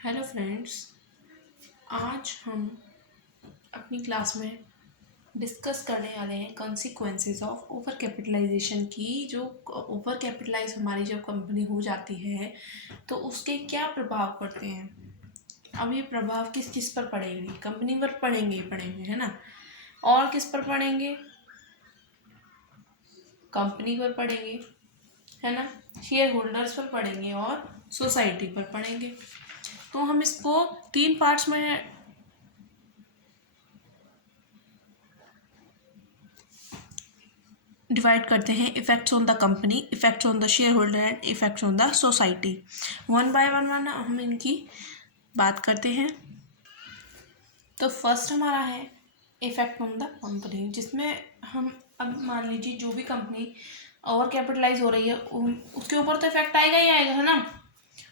Hello friends. आज हम अपनी क्लास में डिस्कस करने वाले हैं कॉन्सिक्वेंसेस ऑफ ओवर कैपिटलाइजेशन की। जो ओवर कैपिटलाइज हमारी जब कंपनी हो जाती है तो उसके क्या प्रभाव पड़ते हैं। अब ये प्रभाव किस किस पर पड़ेंगे? कंपनी पर पड़ेंगे ही पड़ेंगे, है ना। और किस पर पड़ेंगे? कंपनी पर पड़ेंगे, है ना। शेयर होल्डर्स पर पड़ेंगे और सोसाइटी पर पड़ेंगे। तो हम इसको 3 पार्ट्स में डिवाइड करते हैं। Effects on the company, effects on the share holder and effects on the society. One by one हम इनकी बात करते हैं। तो फर्स्ट हमारा है इफेक्ट ऑन द कंपनी, जिसमें हम अब मान लीजिए जो भी कंपनी ओवर कैपिटलाइज हो रही है उसके ऊपर तो इफेक्ट आएगा ही आएगा, है ना।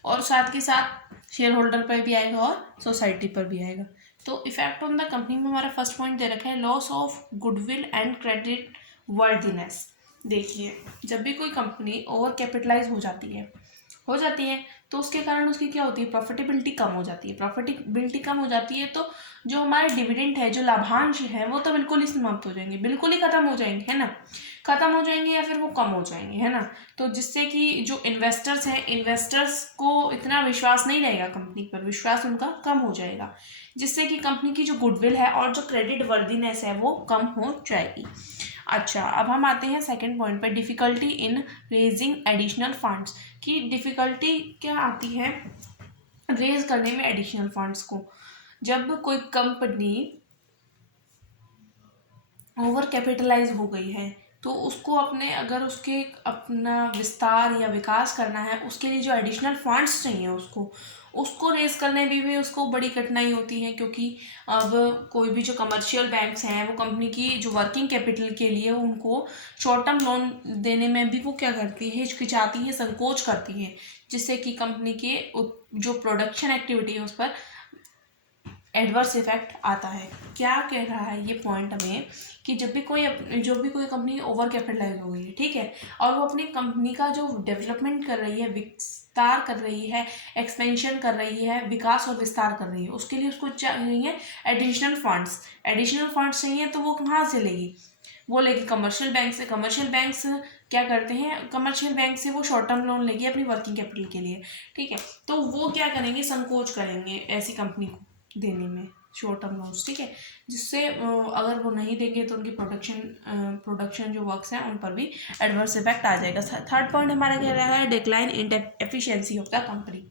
और साथ के साथ शेयर होल्डर पर भी आएगा और सोसाइटी पर भी आएगा। तो इफेक्ट ऑन द कंपनी में हमारा फर्स्ट पॉइंट दे रखा है loss of goodwill and credit worthiness. देखिए, जब भी कोई कंपनी ओवर कैपिटलाइज हो जाती है तो उसके कारण उसकी क्या होती है? प्रॉफिटेबिलिटी कम हो जाती है। प्रॉफिटेबिलिटी कम हो जाती है तो जो हमारे डिविडेंड है, जो लाभांश है, वो तो बिल्कुल ही समाप्त हो जाएंगे, बिल्कुल ही खत्म हो जाएंगे, है ना। खत्म हो जाएंगे या फिर वो कम हो जाएंगे, है ना। तो जिससे कि जो इन्वेस्टर्स हैं, इन्वेस्टर्स को इतना विश्वास नहीं रहेगा कंपनी पर, विश्वास उनका कम हो जाएगा, जिससे कि कंपनी की जो गुडविल है और जो क्रेडिट वर्दीनेस है वो कम हो जाएगी। अच्छा, अब हम आते हैं सेकंड पॉइंट पे, difficulty in raising additional funds. की डिफ़िकल्टी क्या आती है रेज करने में एडिशनल फंड्स को। जब कोई कंपनी ओवर कैपिटलाइज हो गई है तो उसको अगर उसके अपना विस्तार या विकास करना है, उसके लिए जो एडिशनल फंड्स चाहिए उसको रेज करने में भी उसको बड़ी कठिनाई होती है, क्योंकि अब कोई भी जो कमर्शियल बैंक्स हैं वो कंपनी की जो वर्किंग कैपिटल के लिए उनको शॉर्ट टर्म लोन देने में भी वो क्या करती है? हिचकिचाती है, संकोच करती है, जिससे कि कंपनी के जो प्रोडक्शन एक्टिविटी है उस पर एडवर्स इफेक्ट आता है। क्या कह रहा है ये पॉइंट हमें कि जो भी कोई कंपनी ओवर कैपिटलाइज हो गई है, ठीक है, और वो अपनी कंपनी का जो डेवलपमेंट कर रही है, विस्तार कर रही है, एक्सपेंशन कर रही है, विकास और विस्तार कर रही है, उसके लिए उसको चाहिए एडिशनल फंड्स। एडिशनल फंड्स चाहिए तो वो कहाँ से लेगी? वो लेगी कमर्शियल बैंक से। कमर्शियल बैंक्स क्या करते हैं? कमर्शियल बैंक से वो शॉर्ट टर्म लोन लेगी अपनी वर्किंग कैपिटल के लिए, ठीक है। तो वो क्या करेंगे? संकोच करेंगे ऐसी कंपनी को देने में शॉर्ट टर्म लोन्स, ठीक है, जिससे अगर वो नहीं देंगे तो उनकी प्रोडक्शन जो वर्क्स हैं उन पर भी एडवर्स इफेक्ट आ जाएगा। थर्ड पॉइंट हमारा कह रहा है decline in efficiency of the company.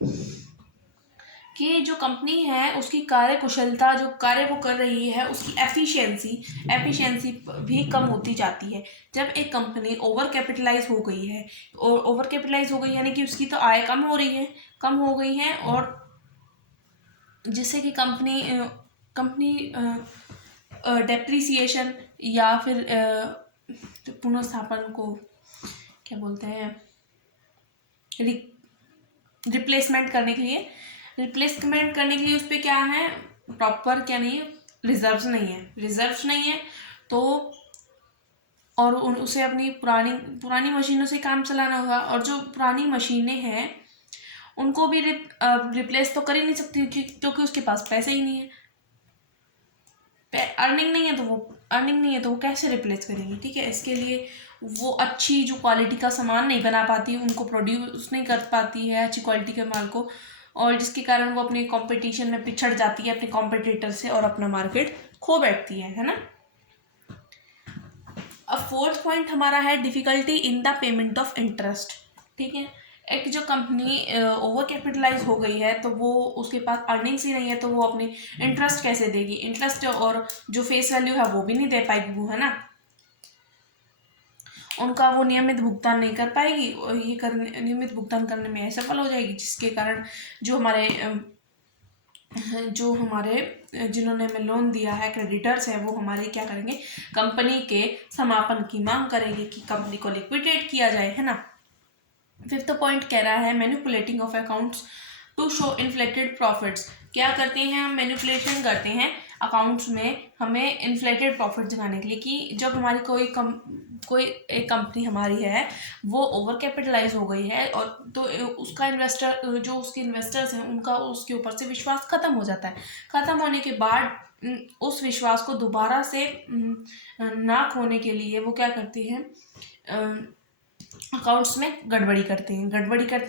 कि जो कंपनी है उसकी कार्य कुशलता, जो कार्य वो कर रही है उसकी एफिशिएंसी भी कम होती जाती है जब एक कंपनी ओवर कैपिटलाइज हो गई है। और ओवर कैपिटलाइज हो गई यानी कि उसकी तो आय कम हो गई है, और जिससे कि कंपनी डेप्रिसिएशन या फिर पुनर्स्थापन को क्या बोलते हैं, रिप्लेसमेंट करने के लिए उस पर क्या है? प्रॉपर क्या नहीं है? रिजर्व्स नहीं है। तो और उसे अपनी पुरानी मशीनों से काम चलाना होगा, और जो पुरानी मशीनें हैं उनको भी रिप्लेस तो कर ही नहीं सकती क्योंकि उसके पास पैसे ही नहीं है, अर्निंग नहीं है तो वो कैसे रिप्लेस करेंगे, ठीक है। इसके लिए वो अच्छी जो क्वालिटी का सामान नहीं बना पाती, उनको प्रोड्यूस नहीं कर पाती है अच्छी क्वालिटी के माल को, और जिसके कारण वो अपने कंपटीशन में पिछड़ जाती है अपने कॉम्पिटिटर से और अपना मार्केट खो बैठती है ना। अब फोर्थ पॉइंट हमारा है difficulty in the payment of interest, ठीक है। एक जो कंपनी ओवर कैपिटलाइज हो गई है तो वो उसके पास अर्निंग्स ही नहीं है, तो वो अपने इंटरेस्ट कैसे देगी? इंटरेस्ट और जो फेस वैल्यू है वो भी नहीं दे पाएगी वो, है ना। उनका वो नियमित भुगतान नहीं कर पाएगी, और नियमित भुगतान करने में असफल हो जाएगी, जिसके कारण जो हमारे जिन्होंने हमें लोन दिया है, क्रेडिटर्स है, वो हमारे क्या करेंगे? कंपनी के समापन की मांग करेंगे कि कंपनी को लिक्विडेट किया जाए, है ना। फिफ्थ पॉइंट कह रहा है manipulating of accounts to show inflated profits. क्या करते हैं हम? मैनिपुलेशन करते हैं अकाउंट्स में हमें इन्फ्लेटेड प्रॉफिट दिखाने के लिए, कि जब हमारी कोई कोई एक कंपनी हमारी है वो ओवर कैपिटलाइज हो गई है, और तो उसका इन्वेस्टर, जो उसके इन्वेस्टर्स हैं उनका उसके ऊपर से विश्वास ख़त्म हो जाता है। ख़त्म होने के बाद उस विश्वास को दोबारा से ना खोने के लिए वो क्या करती है, अकाउंट्स में गड़बड़ी करते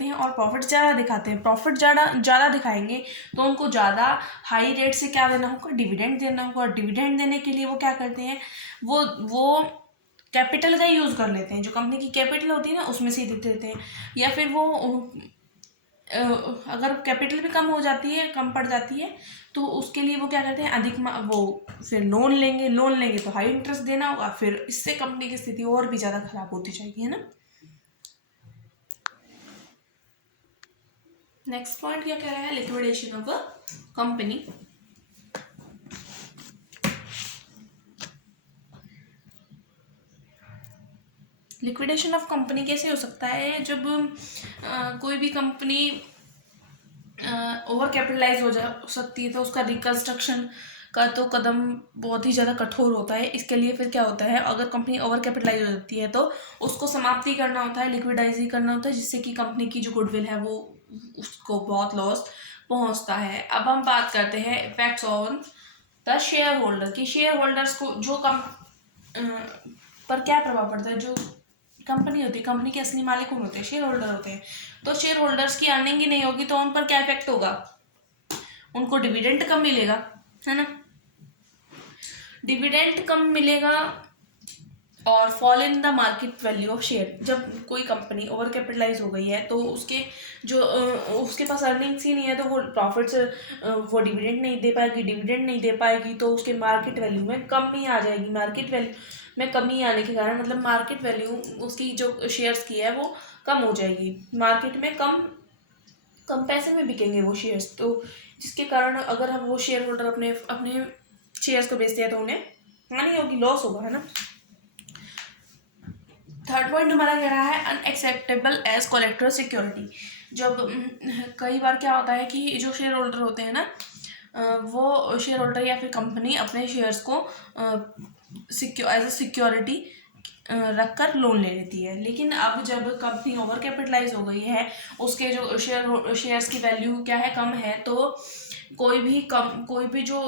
हैं और प्रॉफिट ज़्यादा दिखाते हैं। प्रॉफिट ज़्यादा दिखाएंगे तो उनको ज़्यादा हाई रेट से क्या देना होगा, डिविडेंड देना होगा। और डिविडेंड देने के लिए वो क्या करते हैं, वो कैपिटल का यूज़ कर लेते हैं, जो कंपनी की कैपिटल होती है ना उसमें से ही दे देते हैं। या फिर वो अगर कैपिटल भी कम हो जाती है, कम पड़ जाती है, तो उसके लिए वो क्या करते हैं, वो फिर लोन लेंगे तो हाई इंटरेस्ट देना होगा, फिर इससे कंपनी की स्थिति और भी ज़्यादा खराब होती जाएगी, है ना। नेक्स्ट पॉइंट क्या कह रहा है, liquidation of a company. Liquidation of company कैसे हो सकता है, जब कोई भी कंपनी ओवर कैपिटलाइज हो जा सकती है तो उसका रिकंस्ट्रक्शन का तो कदम बहुत ही ज़्यादा कठोर होता है। इसके लिए फिर क्या होता है, अगर कंपनी ओवर कैपिटलाइज हो जाती है तो उसको समाप्ति करना होता है, लिक्विडाइज ही करना होता है, जिससे कि कंपनी की जो गुडविल है वो उसको बहुत लॉस पहुंचता है। अब हम बात करते हैं effects on the share holder, कि शेयर होल्डर्स को जो पर क्या प्रभाव पड़ता है। जो कंपनी होती है, कंपनी के असली मालिक कौन होते हैं, शेयर होल्डर होते हैं। तो शेयर होल्डर्स की अर्निंग ही नहीं होगी तो उन पर क्या इफेक्ट होगा, उनको डिविडेंड कम मिलेगा, है ना। डिविडेंड कम मिलेगा और fall in the market value of share. जब कोई कंपनी ओवर कैपिटलाइज हो गई है तो उसके पास अर्निंग्स ही नहीं है, तो वो प्रॉफिट्स, वो डिविडेंड नहीं दे पाएगी तो उसके मार्केट वैल्यू में कमी आ जाएगी। मार्केट वैल्यू में कमी आने के कारण मतलब मार्केट वैल्यू उसकी जो शेयर्स की है वो कम हो जाएगी। मार्केट में कम पैसे में बिकेंगे वो शेयर्स, तो जिसके कारण अगर हम वो शेयर होल्डर अपने शेयर्स को बेचते हैं तो उन्हें हानि होगी, लॉस होगा, है ना। थर्ड पॉइंट हमारा कह रहा है अनएक्सेप्टेबल एज कोलेक्टर सिक्योरिटी। जब कई बार क्या होता है कि जो शेयर होल्डर होते हैं ना, वो शेयर होल्डर या फिर कंपनी अपने शेयर्स को एज अ सिक्योरिटी रख कर लोन ले लेती है। लेकिन अब जब कंपनी ओवर कैपिटलाइज हो गई है, उसके जो शेयर्स की वैल्यू क्या है, कम है, तो कोई भी जो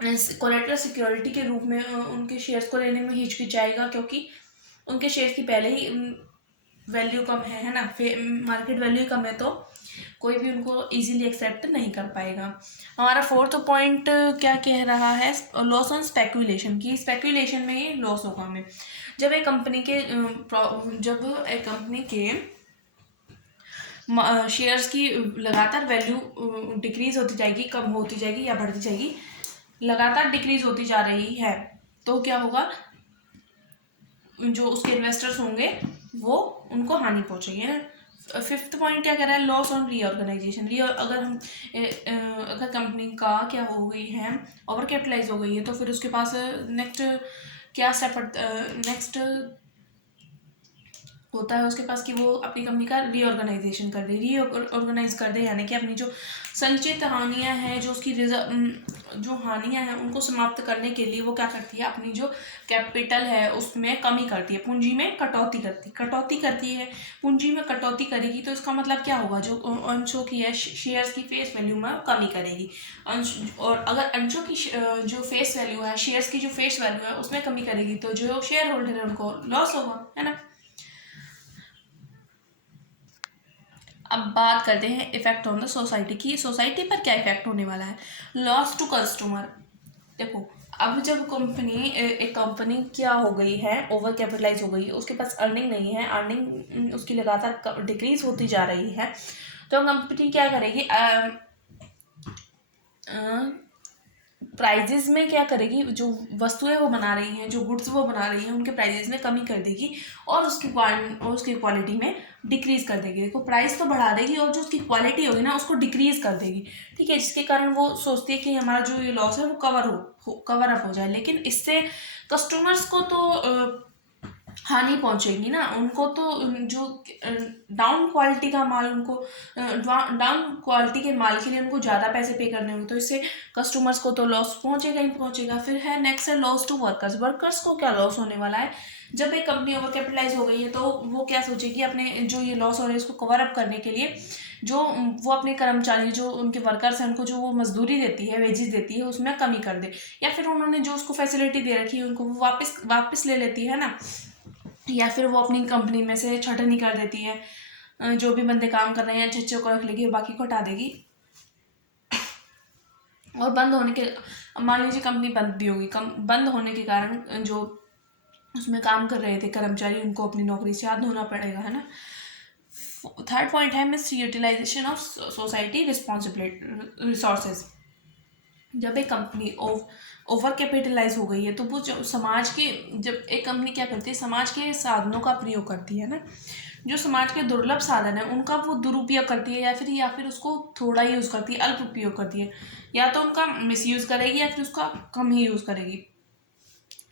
कोलेटरल सिक्योरिटी के रूप में उनके शेयर्स को लेने में हिचकिचाएगा, क्योंकि उनके शेयर्स की पहले ही वैल्यू कम है ना, मार्केट वैल्यू कम है, तो कोई भी उनको इजीली एक्सेप्ट नहीं कर पाएगा। हमारा फोर्थ पॉइंट क्या कह रहा है, लॉस ऑन स्पेकुलेशन, की स्पेकुलेशन में ही लॉस होगा हमें। जब एक कंपनी के शेयर्स की लगातार वैल्यू डिक्रीज होती जाएगी, कम होती जाएगी या बढ़ती जाएगी, लगातार डिक्रीज होती जा रही है, तो क्या होगा, जो उसके इन्वेस्टर्स होंगे वो उनको हानि पहुंचेगी, है ना। फिफ्थ पॉइंट क्या कह रहा है, लॉस ऑन रीऑर्गेनाइजेशन। अगर कंपनी का क्या हो गई है, ओवर कैपिटलाइज हो गई है, तो फिर उसके पास नेक्स्ट क्या स्टेप नेक्स्ट होता है उसके पास, कि वो अपनी कंपनी का रीऑर्गेनाइजेशन रीऑर्गेनाइज कर दे, यानी कि अपनी जो संचित हानियां हैं, जो हानियां हैं उनको समाप्त करने के लिए वो क्या करती है, अपनी जो कैपिटल है उसमें कमी करती है, पूंजी में कटौती करती है। पूंजी में कटौती करेगी तो इसका मतलब क्या होगा, जो अंशों की है, शेयर्स की फेस वैल्यू में कमी करेगी। और अगर अंशों की जो फेस वैल्यू है, शेयर्स की जो फेस वैल्यू है उसमें कमी करेगी, तो जो शेयर होल्डर है उनको लॉस होगा, है ना। अब बात करते हैं इफेक्ट ऑन द सोसाइटी की, सोसाइटी पर क्या इफेक्ट होने वाला है। Loss to customer. देखो, अब जब एक कंपनी क्या हो गई है, ओवर कैपिटलाइज हो गई है, उसके पास अर्निंग नहीं है, अर्निंग उसकी लगातार डिक्रीज होती जा रही है, तो कंपनी क्या करेगी, प्राइजेज में क्या करेगी, जो वस्तुएं वो बना रही हैं, जो गुड्स वो बना रही हैं, उनके प्राइजेज में कमी कर देगी और उसकी क्वालिटी में डिक्रीज कर देगी। देखो, प्राइस तो बढ़ा देगी और जो उसकी क्वालिटी होगी ना उसको डिक्रीज कर देगी, ठीक है, जिसके कारण वो सोचती है कि हमारा जो ये लॉस है वो कवर अप हो जाए। लेकिन इससे कस्टमर्स को तो हानि पहुंचेगी ना उनको। तो जो डाउन क्वालिटी का माल उनको, डाउन क्वालिटी के माल के लिए उनको ज़्यादा पैसे पे करने होंगे, तो इससे कस्टमर्स को तो लॉस पहुंचेगा ही पहुंचेगा। फिर है नेक्स्ट है लॉस टू वर्कर्स। वर्कर्स को क्या लॉस होने वाला है? जब एक कंपनी ओवर कैपिटलाइज हो गई है तो वो क्या सोचेगी, अपने जो ये लॉस हो रहा है इसको कवर अप करने के लिए जो वो अपने कर्मचारी जो उनके वर्कर्स हैं उनको जो वो मजदूरी देती है, वेजेस देती है, उसमें कमी कर दे। या फिर उन्होंने जो उसको फैसिलिटी दे रखी है उनको वो वापस वापस ले लेती है ना, या फिर वो अपनी कंपनी में से छटनी कर देती है। जो भी बंदे काम कर रहे हैं अच्छे अच्छे को रख लेगी, बाकी को हटा देगी। और बंद होने के, मान लीजिए कंपनी बंद भी होगी, बंद होने के कारण जो उसमें काम कर रहे थे कर्मचारी उनको अपनी नौकरी से हाथ धोना पड़ेगा, है ना। थर्ड पॉइंट है misutilization of society responsibility resources. जब एक कंपनी ओवर कैपिटलाइज हो गई है तो वो जो समाज के, जब एक कंपनी क्या करती है समाज के साधनों का प्रयोग करती है ना, जो समाज के दुर्लभ साधन है उनका वो दुरुपयोग करती है, या फिर उसको थोड़ा ही यूज़ करती है, अल्प उपयोग करती है। या तो उनका मिसयूज़ करेगी या फिर उसका कम ही यूज़ करेगी,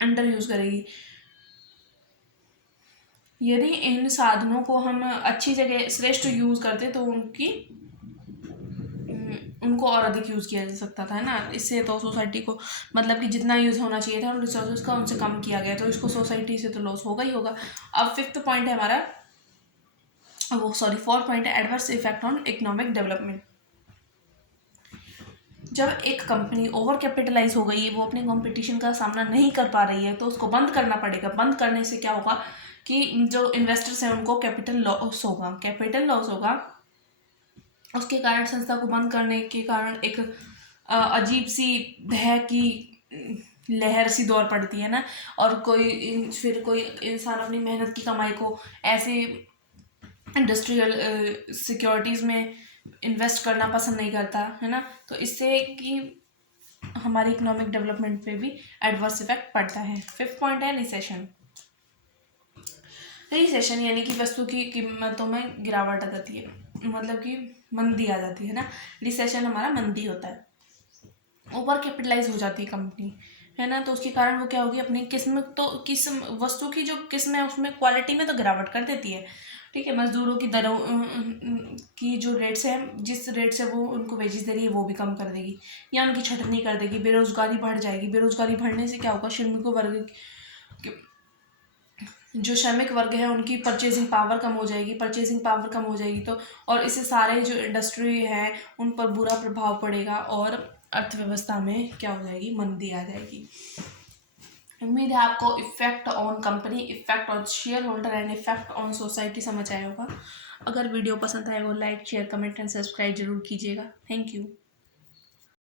अंडर यूज़ करेगी। यदि इन साधनों को हम अच्छी जगह श्रेष्ठ यूज़ करते तो उनको और अधिक यूज़ किया जा सकता था, है ना। इससे तो सोसाइटी को, मतलब कि जितना यूज़ होना चाहिए था उन रिसोर्सेज का उनसे कम किया गया, तो इसको सोसाइटी से तो लॉस होगा ही होगा। अब फिफ्थ पॉइंट है हमारा, फोर्थ पॉइंट है adverse effect on economic development. जब एक कंपनी ओवर कैपिटलाइज हो गई है, वो अपने कंपटीशन का सामना नहीं कर पा रही है, तो उसको बंद करना पड़ेगा। बंद करने से क्या होगा कि जो इन्वेस्टर्स हैं उनको कैपिटल लॉस होगा। उसके कारण संस्था को बंद करने के कारण एक अजीब सी भय की लहर सी दौड़ पड़ती है ना। और फिर कोई इंसान अपनी मेहनत की कमाई को ऐसे इंडस्ट्रियल सिक्योरिटीज़ में इन्वेस्ट करना पसंद नहीं करता, है ना। तो इससे कि हमारी इकोनॉमिक डेवलपमेंट पे भी एडवर्स इफेक्ट पड़ता है। फिफ्थ पॉइंट है रिसेशन। रिसेशन यानी कि वस्तु की कीमतों में गिरावट आ जाती है, मतलब कि मंदी आ जाती है ना। रिसेशन हमारा मंदी होता है। ओवर कैपिटलाइज हो जाती है कंपनी, है ना, तो उसके कारण वो क्या होगी, अपनी किस्म वस्तु की जो किस्म है उसमें क्वालिटी में तो गिरावट कर देती है। ठीक है, मजदूरों की दरों की जो रेट्स है, जिस रेट से वो उनको वेजेस दे रही है वो भी कम कर देगी, या उनकी छटनी कर देगी। बेरोजगारी बढ़ जाएगी। बेरोजगारी बढ़ने से क्या होगा, जो श्रमिक वर्ग है उनकी परचेजिंग पावर कम हो जाएगी। तो और इससे सारे जो इंडस्ट्री है उन पर बुरा प्रभाव पड़ेगा और अर्थव्यवस्था में क्या हो जाएगी, मंदी आ जाएगी। उम्मीद है आपको effect on company, effect on share holder and effect on society समझ आया होगा। अगर वीडियो पसंद आए तो like share comment and subscribe जरूर कीजिएगा। Thank you.